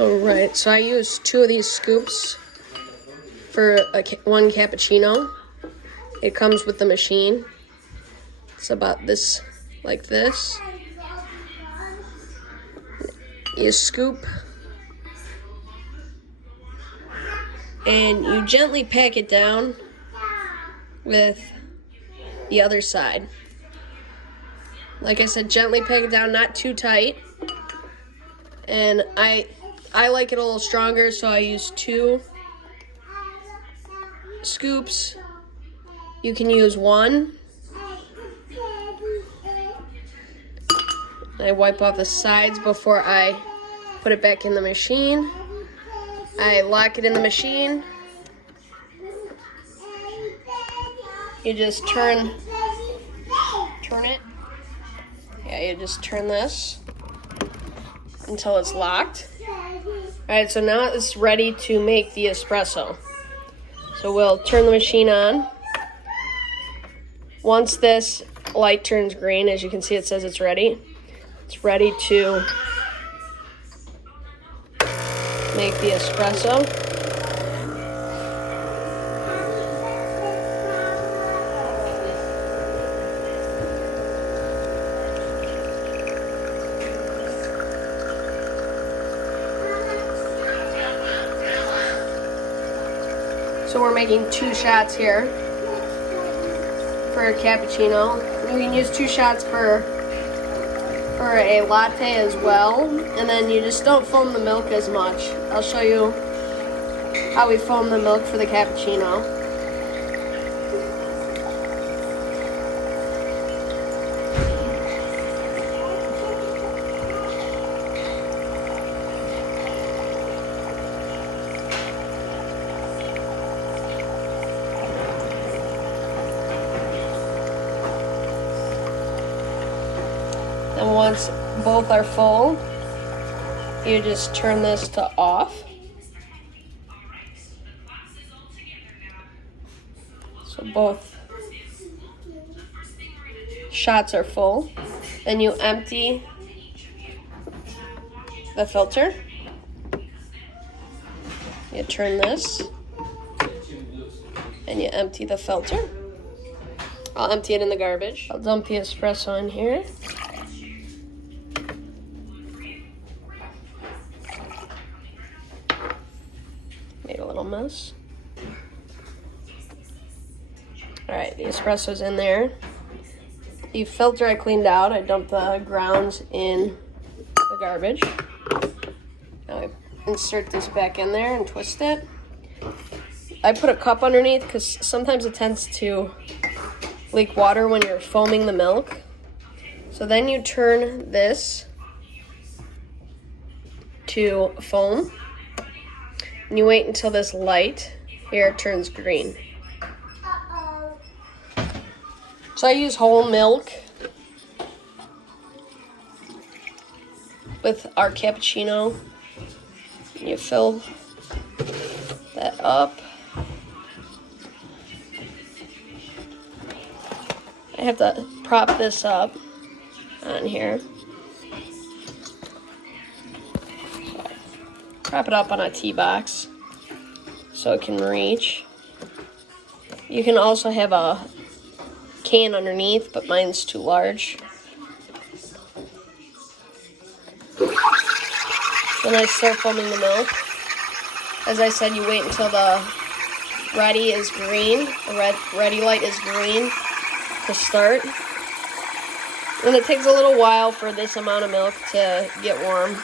Alright, so I use 2 of these scoops for one cappuccino. It comes with the machine. It's about this, like this. You scoop, and you gently pack it down with the other side. Like I said, gently pack it down, not too tight. And I like it a little stronger, so I use 2 scoops. You can use 1. I wipe off the sides before I put it back in the machine. I lock it in the machine. You just turn it. Yeah, you just turn this until it's locked. Alright, so now it's ready to make the espresso. So we'll turn the machine on. Once this light turns green, as you can see, it says it's ready. It's ready to make the espresso. So we're making 2 shots here for a cappuccino. You can use 2 shots for a latte as well, and then you just don't foam the milk as much. I'll show you how we foam the milk for the cappuccino. And once both are full, you just turn this to off. So both shots are full. Then you empty the filter. You turn this and you empty the filter. I'll empty it in the garbage. I'll dump the espresso in here. Made a little mess. Alright, the espresso's in there. The filter I cleaned out. I dumped the grounds in the garbage. Now I insert this back in there and twist it. I put a cup underneath because sometimes it tends to leak water when you're foaming the milk. So then you turn this to foam. And you wait until this light here turns green. So I use whole milk with our cappuccino. You fill that up. I have to prop this up on here. Prop it up on a tea box so it can reach. You can also have a can underneath, but mine's too large. Then I start foaming the milk. As I said, you wait until the ready is green. The ready light is green to start. And it takes a little while for this amount of milk to get warm.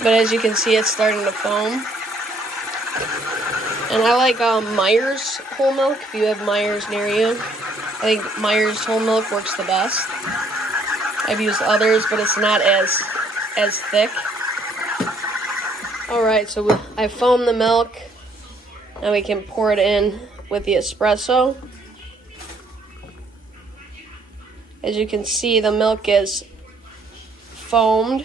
But as you can see, it's starting to foam. And I like Meijer's whole milk, if you have Meijer's near you. I think Meijer's whole milk works the best. I've used others, but it's not as thick. Alright, so I foamed the milk. Now we can pour it in with the espresso. As you can see, the milk is foamed.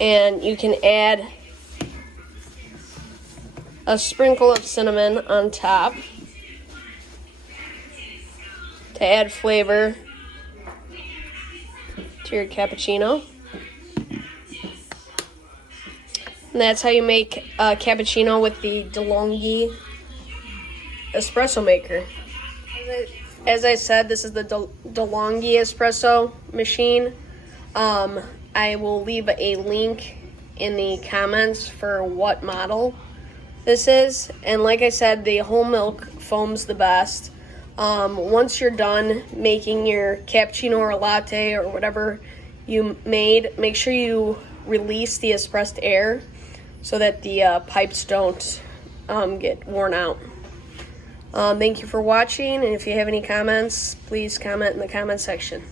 And you can add a sprinkle of cinnamon on top to add flavor. to your cappuccino. And that's how you make a cappuccino with the DeLonghi espresso maker. As I said, this is the DeLonghi espresso machine. I will leave a link in the comments for what model this is. And like I said, the whole milk foam's the best. Once you're done making your cappuccino or latte or whatever you made, make sure you release the espressed air so that the pipes don't get worn out. Thank you for watching, and if you have any comments, please comment in the comment section.